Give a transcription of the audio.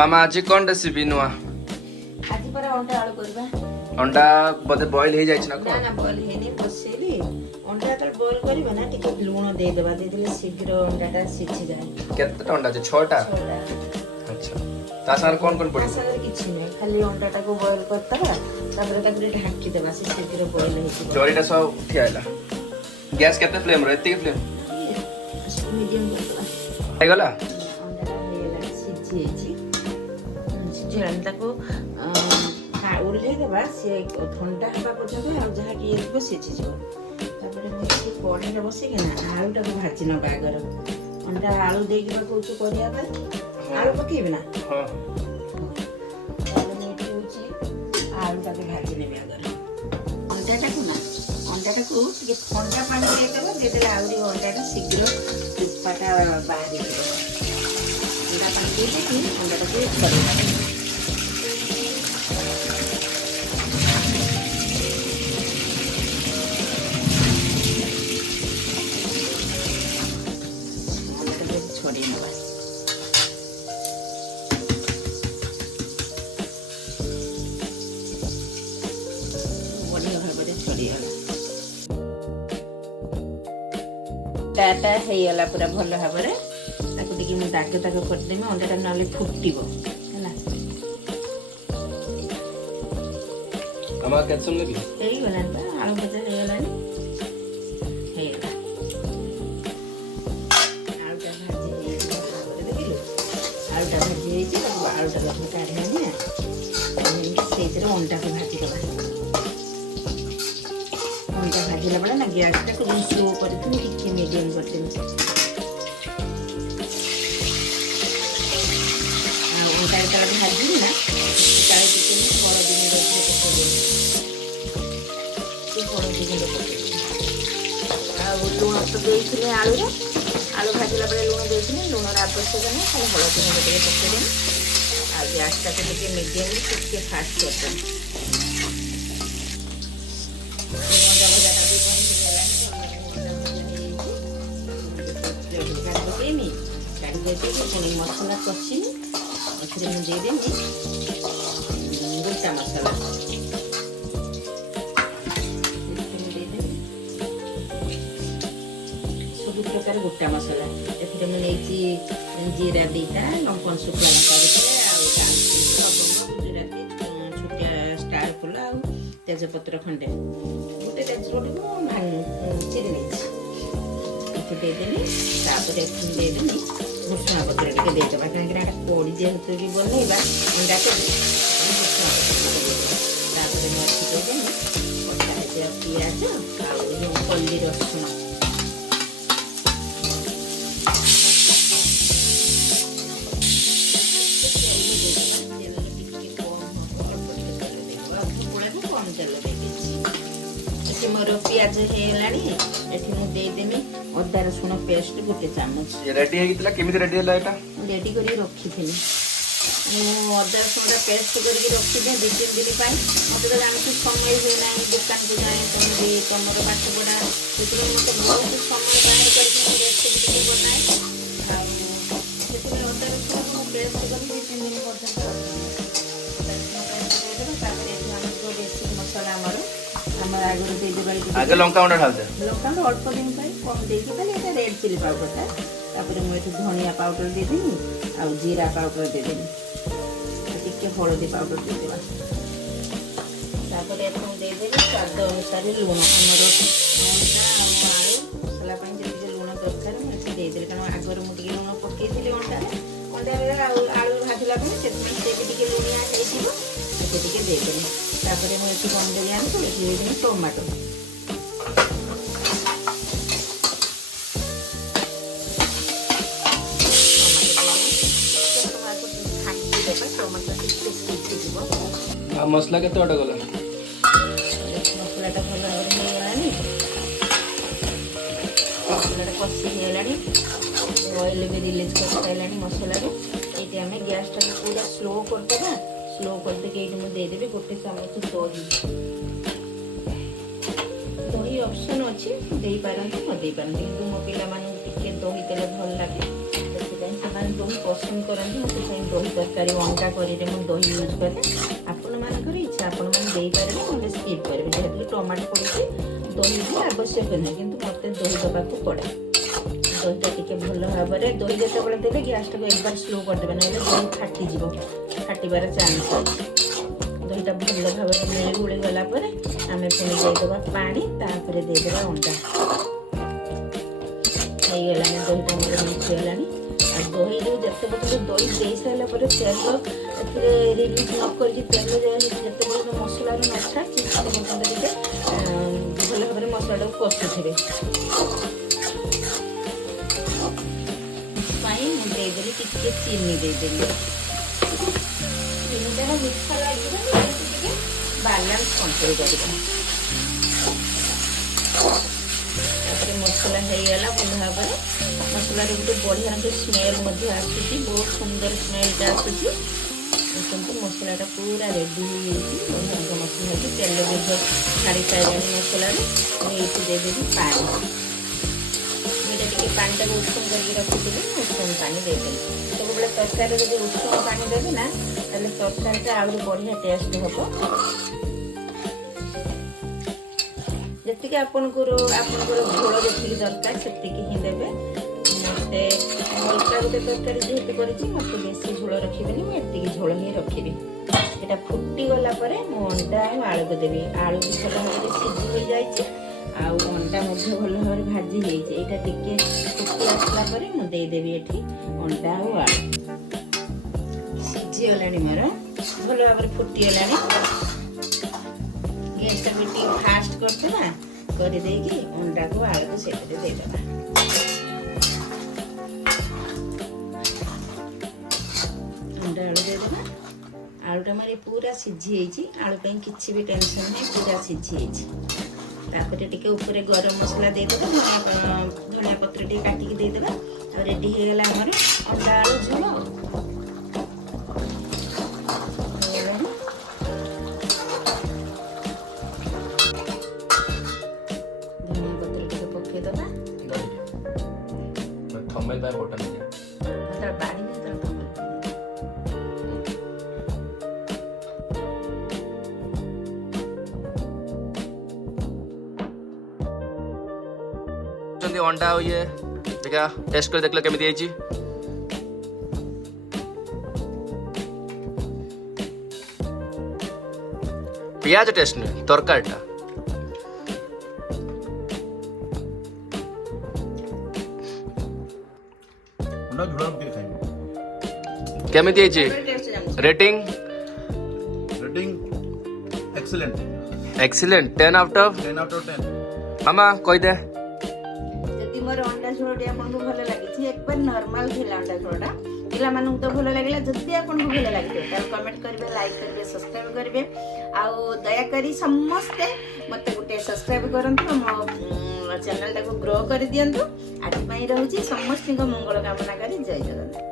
मामा आज कौन रेसिपी नुआ आज पर अंडा आलू करबा अंडा बोधे बॉईल हो जाय ना ना ना बॉईल हेनी बसेली अंडा तो बॉईल करबा ना टिके लूण दे देबा दे देले शीघ्र अंडाटा सिझी जाए केते अंडा छै 6टा अच्छा ता सार कौन पड़ी सागर किछि नै खाली अंडाटा को बॉईल करतबा तापर ताकरे ढाकी देबा से शीघ्र बॉईल हेछि जरीटा सब उठी आइला गैस केते फ्लेम रे एत्ती फ्लेम मीडियम करबा हो गला अंडाटा हेला सिझी हेछि सिझी ताको उड़े देबा से ठंडा हवा पर्यंत आ जहा कि एतको सिझी जो तापर मैं कढ़ी रे बसे के ना आलूटा को भाजी न बागर अंडा आलू दे के कहू करिया पे आलू पकेबे ना हां तापर मैं कहूची आलूटा को भाजी ने बागर अंडाटा को ना अंडाटा को के ठंडा पानी दे देबा दे देला आउरी अंडाटा शीघ्र चुप्पाटा बाहरी देबा अंडा पानी दे के अंडाटा को करबा छोड़ी नवा बढ़िया भाव छोड़ी टाटा हेला पूरा भल भाव दाग दाग करदेमी अंडाटा ना फुटो है हमारा कैप्सूल लगी हे गलानी आलू भजा हे गलानी आलूटा भाजी आलूटा लगे काढ़ी से अंडा को भाजी देवा अंडा भाजला बेला ना गैसटा को स्लो करके मीडियम करदेवी अंडा जेत भाजी ना लुण तो देते आलू आलू भाजला बेले लुण देते लुण आवश्यक नहीं खाली हलदी गुंड टे पकईदें आ गैसटा को मीडियम टे फास्ट करदें मसला कषी देदेमी गोटा मसला सब प्रकार गोटा मसला ए जीरा दीटा लंकन शुक्ला लंका गुजराती छोटिया स्टार फुल आ तेजपत्र खंडे गोटे तेजपत्र को चिरी नहीं देदेली देदेली भुसुआ पत्र टे देदेबा कहीं कोड़ी जेहेतु भी बनइबा अंडा को भुसुआ पत्र देदेली पियाज आ पल्ली रसुण मोर पियाज हेलानी एठी मु दे देमी अदा रसुण पेस्ट गोटे चामच रेडी हेगितला केमिति रेडी हला एटा रेडी करी रखी थिनी मु अदा रसुण पेस्ट करी रखी दे 2-3 दिन पाई मते तो जानछु समय होय नाही दुकान को जाए तुम तमर पाठ पढ़ा सेति मते बहुत समय बाहर करके रेसिपी बनाए सेति अदा रसुण पेस्ट करी 2-3 दिन पर्यंत मसला हमार आगे दे देबा आगे लंका गुंडा डाल दे लंका तो अल्प दिन पाई कम देकी खाली एटा रेड चिली पाउडरटा तापर मु एठी धनिया पाउडर दे देनी आ जीरा पाउडर दे देनी टिके हळदी पाउडर दे देबा तापर एठो दे देबी स्वाद अनुसार लूण हमर अंडा आलू मसला पई जे लूण दरकार मु एठी दे देले कारण आगर मु टिके लूण पके दिले अंडा रे आलू भाजला पे से टिके लूणिया हेसिबो से टिके दे देनी तापर मु एठी कम देली आन तो एठी देनी टमाटो मसला केते अटक गला मसलाटा भल भाव होगलानी मसलाटा कषी होगलानी ऑयल भी रिलीज कर सारानी मसला ये आम गैसटा पूरा स्लो करदेबा स्लो करदे ये मुझे देदेवी गोटे चामच दही ऑप्शन अच्छी दे पारती न दे पारती कि मो पिला दही देले भल लगे ମାନେ ଦହି ପସନ୍ଦ କରନ୍ତି, ମୁଁ ସେଥିପାଇଁ ଦହି ତରକାରୀ ଅଣ୍ଡା କରିରେ ମୁଁ ଦହି ୟୁଜ୍ କରେ। ଆପଣମାନଙ୍କର ଇଚ୍ଛା, ଆପଣମାନେ ଦେଇପାରିବେ, ନହେଲେ ସ୍କିପ୍ କରିବେ। ଯେହେତୁ ଟମାଟୋ ପଡ଼ୁଛି ଦହି ବି ଆବଶ୍ୟକ ନାହିଁ, କିନ୍ତୁ ମୋତେ ଦହି ଦେବାକୁ ପଡ଼େ। ଦହିଟା ଟିକେ ଭଲ ଭାବରେ, ଦହି ଯେତେବେଳେ ଦେବେ ଗ୍ୟାସ୍ଟାକୁ একবার ସ୍ଲୋ କରିଦେବେ, ନହେଲେ ଦହି ଫାଟିଯିବ, ଫାଟିବାର ଚାନ୍ସ ଅଛି। ଦହିଟା ଭଲ ଭାବରେ ମିଳି ଗଲା ପରେ ଆମେ ପୁଣି ଦେଇଦେବା ପାଣି, ତାପରେ ଦେଇଦେବା ଅଣ୍ଡା। ହେଇଗଲାଣି, ଦହିଟା ଆମର ମିଶିଗଲାଣି। ଆଉ ଦହିରୁ ଯେତେ ପର୍ଯ୍ୟନ୍ତ ଦହି ଦେଇ ସାରିଲା ପରେ ତେଲ ଏଥିରେ ରିଲିଜ୍ ନ କରିକି ତେଲ ଯେତେ ପର୍ଯ୍ୟନ୍ତ ମସଲାରୁ ନ ଛାଡ଼ିଛି ସେ ପର୍ଯ୍ୟନ୍ତ ଟିକେ ଭଲ ଭାବରେ ମସଲାଟାକୁ କଷୁଥିବେ। ପାଇଁ ମୁଁ ଦେଇଦେଲି ଟିକେ ଚିନି, ଦେଇଦେଲି ଚିନିଟା ମିଠା ଲାଗିବ, ଟିକେ ବାଲାନ୍ସ କଣ୍ଟ୍ରୋଲ କରିବ। ତାପରେ ମସଲା ହେଇଗଲା ଭଲ ଭାବରେ। ମସଲାରେ ଗୋଟେ ବଢ଼ିଆ ସ୍ମେଲ୍ ମଧ୍ୟ ଆସୁଛି, ବହୁତ ସୁନ୍ଦର ସ୍ମେଲ୍ଟା ଆସୁଛି। କିନ୍ତୁ ମସଲାଟା ପୁରା ରେଡ଼ି ହେଇଯାଇଛି, ବଢ଼ିଆ ମସଲା ହେଇଛି, ତେଲ ମଧ୍ୟ ଛାଡ଼ି ସାରିଲାଣି ମସଲାରେ। ମୁଁ ଏଇଠି ଦେଇଦେବି ପାଣି। ଏଇଟା ଟିକେ ପାଣିଟାକୁ ଉଷୁମ କରିକି ରଖିଥିଲି, ଉଷୁମ ପାଣି ଦେଇଦେଲି। ସବୁବେଳେ ତରକାରୀରେ ଯଦି ଉଷୁମ ପାଣି ଦେବେ ନା, ତାହେଲେ ତରକାରୀଟା ଆହୁରି ବଢ଼ିଆ ଟେଷ୍ଟ ହେବ। ଯେତିକି ଆପଣଙ୍କର ଝୋଳ ଯେତିକି ଦରକାର ସେତିକି ହିଁ ଦେବେ। ମୋତେ ଅଲଗା ଗୋଟେ ତରକାରୀ ଯେହେତୁ କରିଛି, ମୋତେ ବେଶୀ ଝୋଳ ରଖିବେନି, ମୁଁ ଏତିକି ଝୋଳ ହିଁ ରଖିବି। ଏଇଟା ଫୁଟିଗଲା ପରେ ମୁଁ ଅଣ୍ଡା ଆଉ ଆଳୁକୁ ଦେବି। ଆଳୁ ବି ଭଲ ଭାବରେ ସିଝି ହୋଇଯାଇଛି, ଆଉ ଅଣ୍ଡା ମଧ୍ୟ ଭଲ ଭାବରେ ଭାଜି ହେଇଛି। ଏଇଟା ଟିକେ ଫୁଟି ଆସିଲା ପରେ ମୁଁ ଦେଇଦେବି ଏଠି ଅଣ୍ଡା ଆଉ ଆଳୁ। ସିଝିଗଲାଣି, ମୋର ଭଲ ଭାବରେ ଫୁଟିଗଲାଣି। ଗ୍ୟାସ୍ଟାକୁ ଟିକେ ଫାଷ୍ଟ କରିଦେବା, କରିଦେଇକି ଅଣ୍ଡାକୁ ଆଳୁକୁ ସେଥିରେ ଦେଇଦେବା। ଅଣ୍ଡା ଆଳୁ ଦେଇଦେବା। ଆଳୁଟା ମୋର ପୁରା ସିଝି ହେଇଛି, ଆଳୁ ପାଇଁ କିଛି ବି ଟେନସନ୍ ନାହିଁ, ପୁରା ସିଝି ହେଇଛି। ତାପରେ ଟିକେ ଉପରେ ଗରମ ମସଲା ଦେଇଦେବା, ଧନିଆ ପତ୍ର ଟିକେ କାଟିକି ଦେଇଦେବା। ଆଉ ରେଡ଼ି ହେଇଗଲା ଆମର ଅଣ୍ଡା ଆଳୁ ଝୋଳ। थंबनेल पे बटन है मतलब बाड़ी में तो थंबनेल जल्दी अंडा हो ये देखा टेस्ट कर देखलो केमिति आइची पियाज टेस्ट नहीं तरकारीटा केमिति आइची rating excellent excellent 10 out of 10 मामा कहि दे जदि मोर अंडा झोलटी आपन को भले लागी एक बार नॉर्मल थिला अंडा झोलटा पिला मानु तो भले लागिला जदि आपन को भले लागी तो कमेंट करबे लाइक करबे सब्सक्राइब करबे आ दया करी समस्त मते गुटे सब्सक्राइब करंतु मो चैनल टाको ग्रो कर दियंतु आदि पई रहउची समस्त को मंगल कामना करी जय जगन्नाथ।